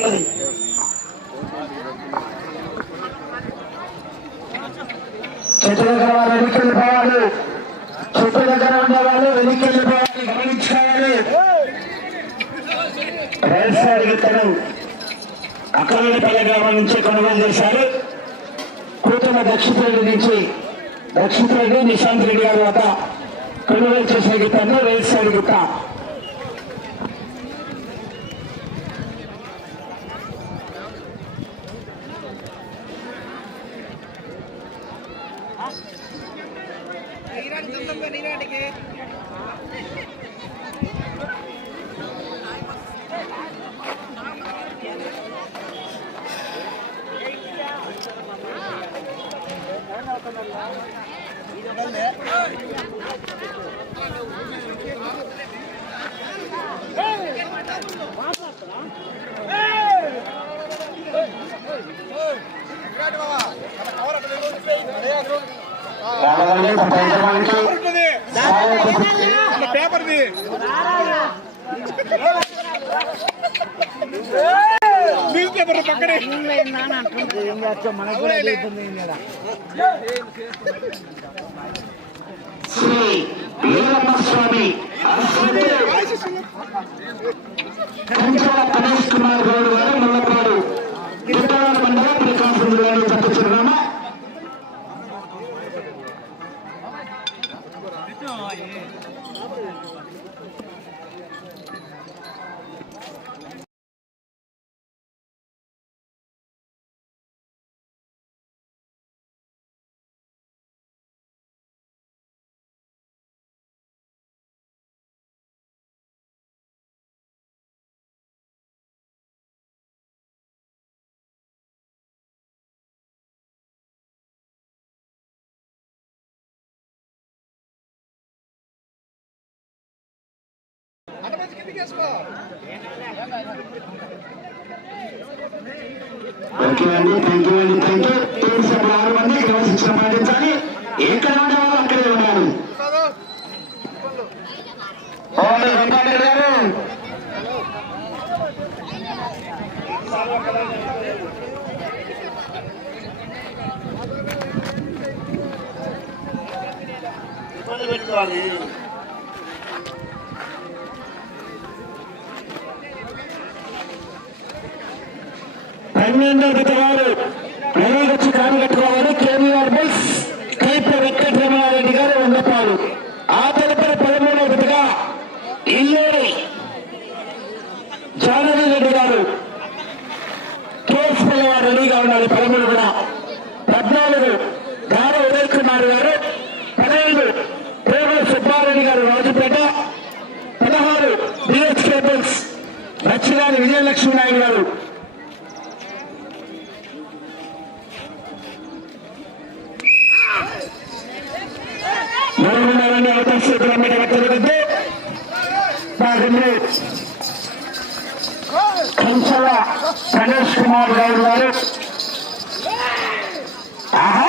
ఉన్నది చెట్టు దగ్గర వాళ్ళు వెనక్కి వెళ్ళిపోవాలి చెట్టు దగ్గర ఉండే వాళ్ళు వెనక్కి వెళ్ళిపోవాలి గమనించాలి రైట్ సైడ్ ఇతను అక్కలపల్లి గ్రామం నుంచి కొనుగోలు చేశారు కూతురు దక్షిణ రెడ్డి నుంచి దక్షిణ రెడ్డి నిశాంత్ రెడ్డి గారి వద్ద కొనుగోలు చేసే గీతాన్ని రైట్ అడిగితా పేపర్ది న్యూస్ పేపర్ పక్కనే శ్రీ స్వామి గణేష్ కుమార్ గౌడ్ గారు ఓకే అండి థ్యాంక్ యూ అండి థ్యాంక్ యూ టీం సభ్యులు ఆరు మంది ఇక్కడ శిక్షణ పాటించాలి. ఎక్కడ ఉండేవాళ్ళు అక్కడే ఉన్నారు. ఓన్లీ వెంకటరెడ్డి గారు. పెట్టుకోవాలి రచ్చిగారి విజయలక్ష్మీ నాయుడు గారు. మూడున్నరని అవకాశం భాగంలో కంచల గణేష్ కుమార్ గౌడ్ గారు. ఆహా!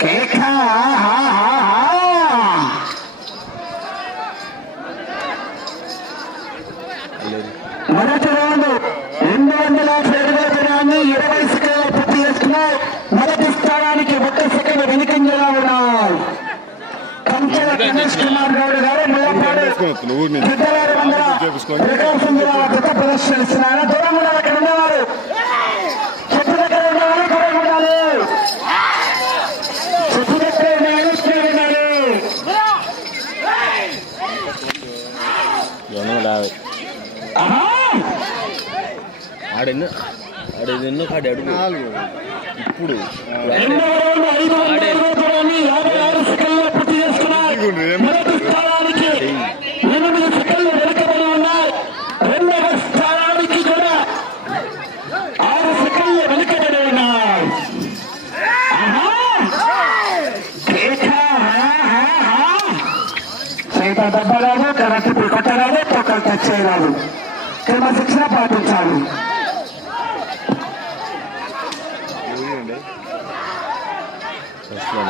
కేక ఆహాహాహా! మొదటి రౌండ్ రెండు వందల అడుగుల దూరాన్ని ఇరవై సెకండ్లు పూర్తి చేసుకున్నాయి మొదటి స్థానానికి ఒక్క సెకండ్ వెనుకంజలా ఉన్నాయి కంచెల గణేష్ కుమార్ గౌడ్ గారు ముల్లపాడు పెద్దవారి వందల ప్రకాశం జిల్లా గత ప్రదర్శనిస్తున్నారు దూరం ఉండాలి అక్కడ ఉన్నవారు చెట్టు దగ్గర ఉన్నవారు దూరం ఉండాలి చెట్టు దగ్గర ఉన్నవారు దూరం ఉండాలి రెండు ఆడ ఎన్నో కాడి అడుగు. ఇప్పుడు రెండవ రౌండ్ ఐదు వందల అడుగుల దూరాన్ని యాభై ఆరు సెకండ్లో పూర్తి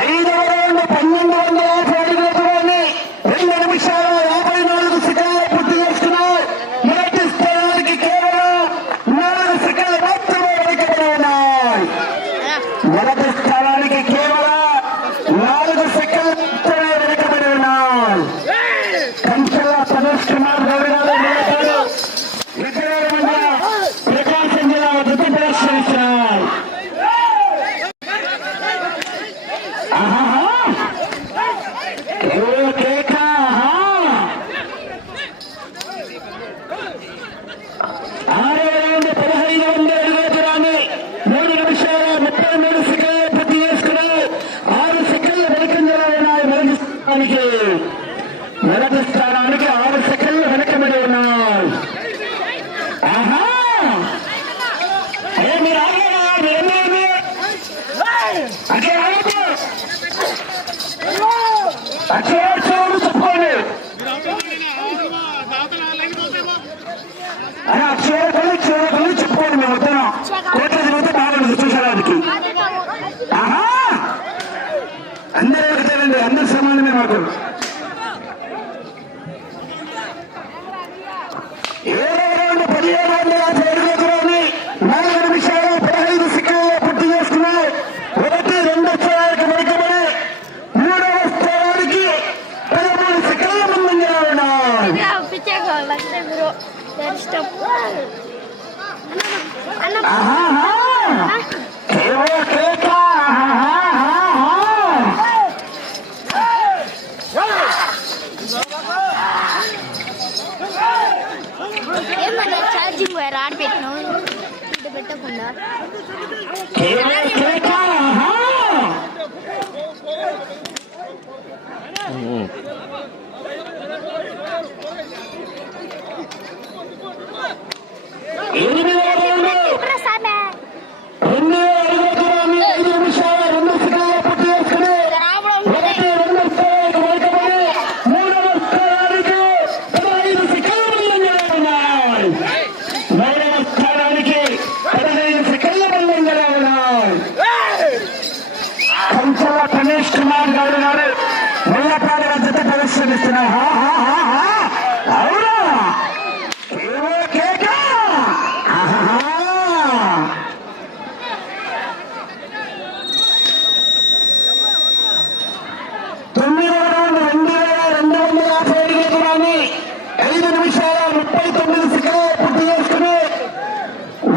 ఐదవ రౌండ్ పన్నెండు వందల యాభై అడుగుల దూరాన్ని రెండు నిమిషాల యాభై నాలుగు సెకండ్లు పూర్తి చేసుకున్నారు మొదటి స్థానానికి కేవలం నాలుగు సెకండ్లు మాత్రమే వెనుకబడి ఉన్నాయి. మొదటి స్థానానికి కేవలం నాలుగు Action! సమయాన్ని ఐదు నిమిషాల ముప్పై తొమ్మిది సెకండ్ పూర్తి చేసుకుని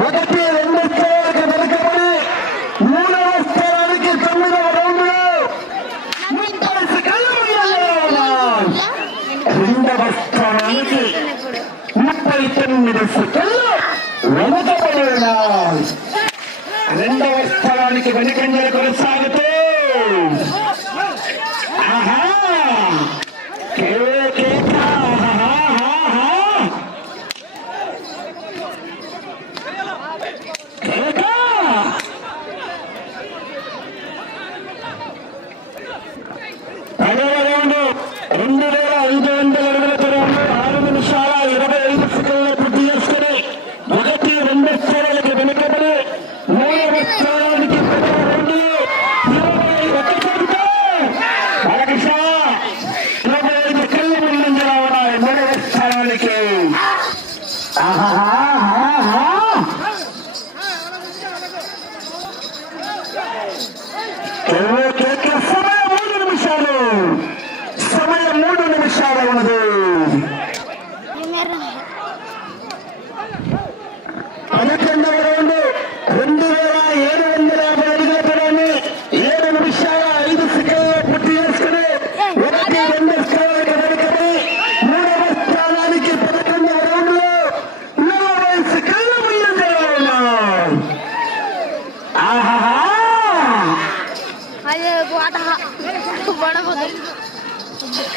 ఒకటి రెండు స్థానాలకు వెనకబడి మూడవ స్థానానికి తొమ్మిదవ రౌండ్లో ముప్పై సెకండ్లు స్థానానికి ముప్పై తొమ్మిది సెకండ్లు వెనకబడి రెండవ స్థానానికి వెనుకంజలు కొనసాగుతూ. ఆహా! కేవలం ஆஹா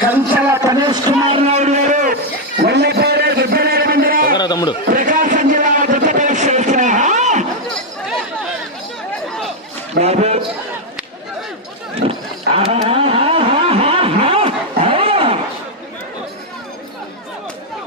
కంచల గణేష్ కుమార్ నాయుడు గారు మందిరం ఒకరా తమ్ముడు. ప్రకాశం